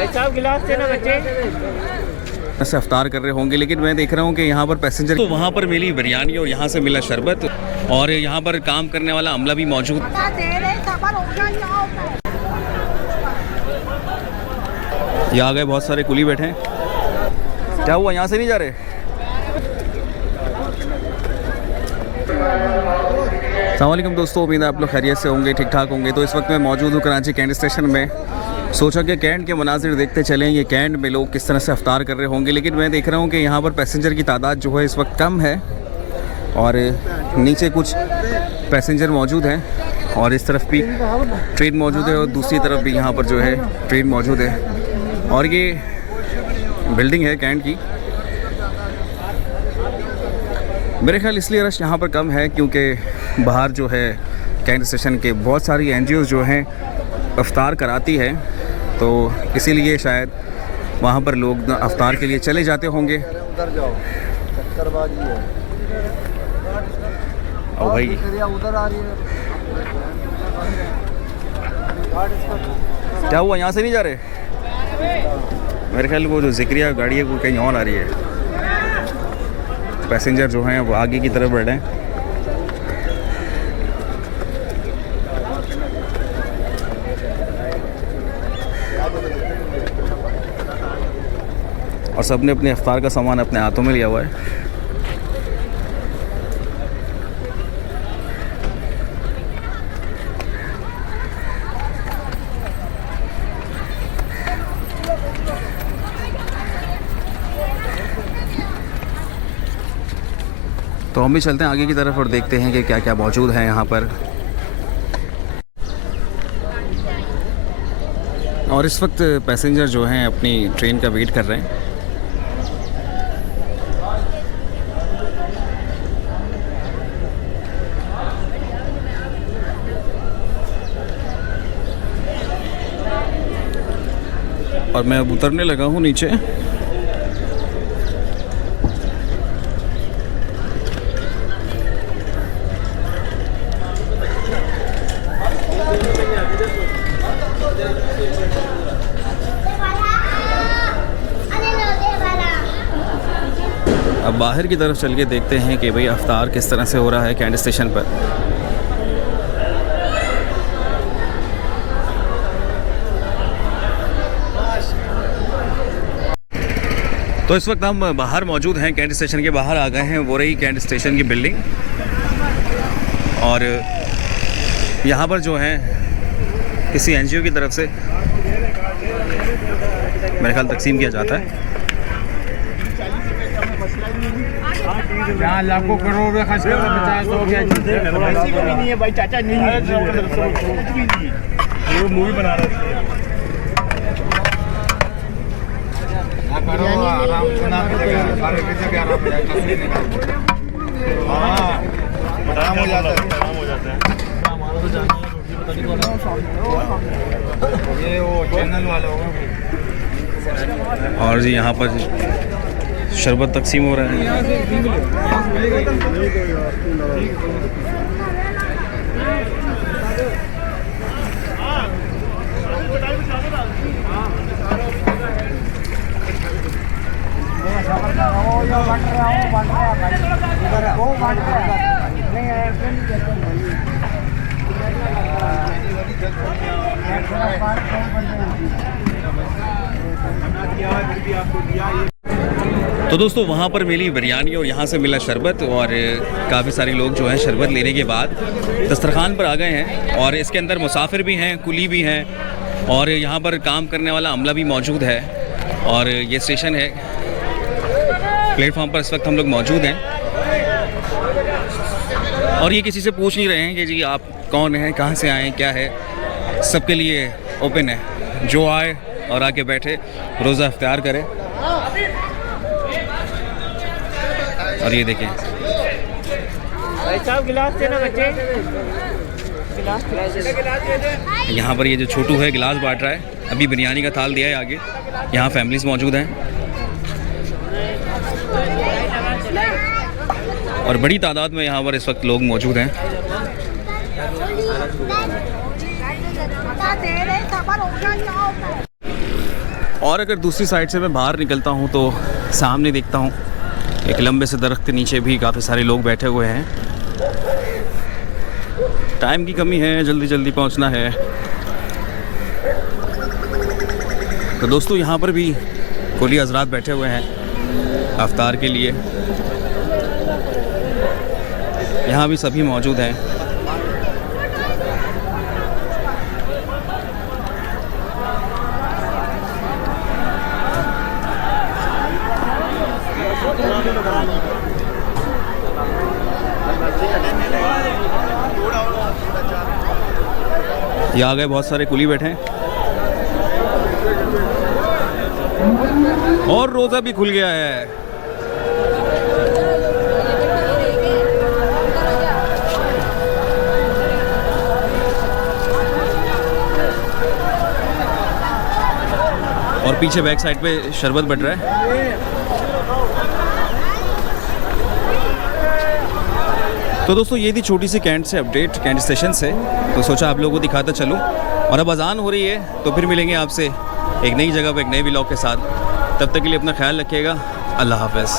भाई साहब गिलास देना बच्चे। से अफ्तार कर रहे होंगे, लेकिन मैं देख रहा हूँ कि यहाँ पर पैसेंजर तो वहाँ पर मिली बिरयानी और यहाँ से मिला शरबत, और यहाँ पर काम करने वाला अमला भी मौजूद। ये आ गए बहुत सारे कुली बैठे हैं। क्या हुआ, यहाँ से नहीं जा रहे? अस्सलामुअलैकुम दोस्तों, उम्मीद है आप लोग खैरियत से होंगे, ठीक ठाक होंगे। तो इस वक्त मैं मौजूद हूँ कराची कैंट स्टेशन में। सोचा कि कैंट के मनाजिर देखते चलें, ये कैंट में लोग किस तरह से अफ्तार कर रहे होंगे। लेकिन मैं देख रहा हूँ कि यहाँ पर पैसेंजर की तादाद जो है इस वक्त कम है, और नीचे कुछ पैसेंजर मौजूद हैं, और इस तरफ भी ट्रेन मौजूद है, और दूसरी तरफ भी यहाँ पर जो है ट्रेन मौजूद है। और ये बिल्डिंग है कैंट की। मेरे ख्याल इसलिए रश यहाँ पर कम है क्योंकि बाहर जो है कैंट स्टेशन के बहुत सारी एनजीओ जो हैं अफ्तार कराती है, तो इसीलिए शायद वहाँ पर लोग अफ्तार के लिए चले जाते होंगे। उधर जाओ, चक्करबाजी है। ओ भाई, उधर आ रही है। क्या हुआ, यहाँ से नहीं जा रहे? मेरे ख्याल वो जो जिक्रिया गाड़ी है वो कहीं और आ रही है। पैसेंजर जो हैं वो आगे की तरफ बैठे हैं। और सबने अपने अफ्तार का सामान अपने हाथों में लिया हुआ है। तो हम भी चलते हैं आगे की तरफ और देखते हैं कि क्या क्या मौजूद है यहाँ पर। और इस वक्त पैसेंजर जो हैं अपनी ट्रेन का वेट कर रहे हैं। और मैं अब उतरने लगा हूँ नीचे। अब बाहर की तरफ चल के देखते हैं कि भाई अफ्तार किस तरह से हो रहा है कैंट स्टेशन पर। तो इस वक्त हम बाहर मौजूद हैं, कैंट स्टेशन के बाहर आ गए हैं। वो रही कैंट स्टेशन की बिल्डिंग, और यहाँ पर जो है किसी एनजीओ की तरफ से मेरे ख्याल तकसीम किया जाता है। यहाँ लाखों करोड़ में खर्च कर 50 हो गया, किसी को भी नहीं है भाई, चाचा नहीं है, वो मूवी बना रहे थे। आराम सुना मिलेगा, सारे किसी के आराम हो जाएगा, आराम हो जाता है, आराम हो जाता है। हमारा तो जाना है, ये वो चैनल वाला होगा। और जी यहाँ पर शरबत तकसीम हो रहा है। तो दोस्तों वहाँ पर मिली बिरयानी और यहाँ से मिला शरबत, और काफ़ी सारे लोग जो हैं शरबत लेने के बाद दस्तरखान पर आ गए हैं। और इसके अंदर मुसाफिर भी हैं, कुली भी हैं, और यहाँ पर काम करने वाला अमला भी मौजूद है। और ये स्टेशन है, प्लेटफॉर्म पर इस वक्त हम लोग मौजूद हैं। और ये किसी से पूछ नहीं रहे हैं कि जी आप कौन हैं, कहाँ से आए हैं, क्या है। सबके लिए ओपन है, जो आए और आके बैठे, रोज़ा इफ्तार करें। और ये देखें भाई साहब गिलास देना बच्चे, गिलास दे। यहाँ पर ये जो छोटू है गिलास बांट रहा है। अभी बिरयानी का थाल दिया है आगे। यहाँ फैमिलीज मौजूद हैं और बड़ी तादाद में यहाँ पर इस वक्त लोग मौजूद हैं। और अगर दूसरी साइड से मैं बाहर निकलता हूँ तो सामने देखता हूँ एक लंबे से दरख्त के नीचे भी काफ़ी सारे लोग बैठे हुए हैं। टाइम की कमी है, जल्दी जल्दी पहुँचना है। तो दोस्तों यहाँ पर भी कुली हजरात बैठे हुए हैं अफ्तार के लिए। यहाँ भी सभी मौजूद हैं। ये आ गए, बहुत सारे कुली बैठे हैं और रोज़ा भी खुल गया है। और पीछे बैक साइड पे शरबत बट रहा है। तो दोस्तों ये थी छोटी सी कैंट से अपडेट, कैंट स्टेशन से। तो सोचा आप लोगों को दिखाता चलूं। और अब अजान हो रही है, तो फिर मिलेंगे आपसे एक नई जगह पर एक नए व्लॉग के साथ। तब तक के लिए अपना ख्याल रखिएगा। अल्लाह हाफ़िज़।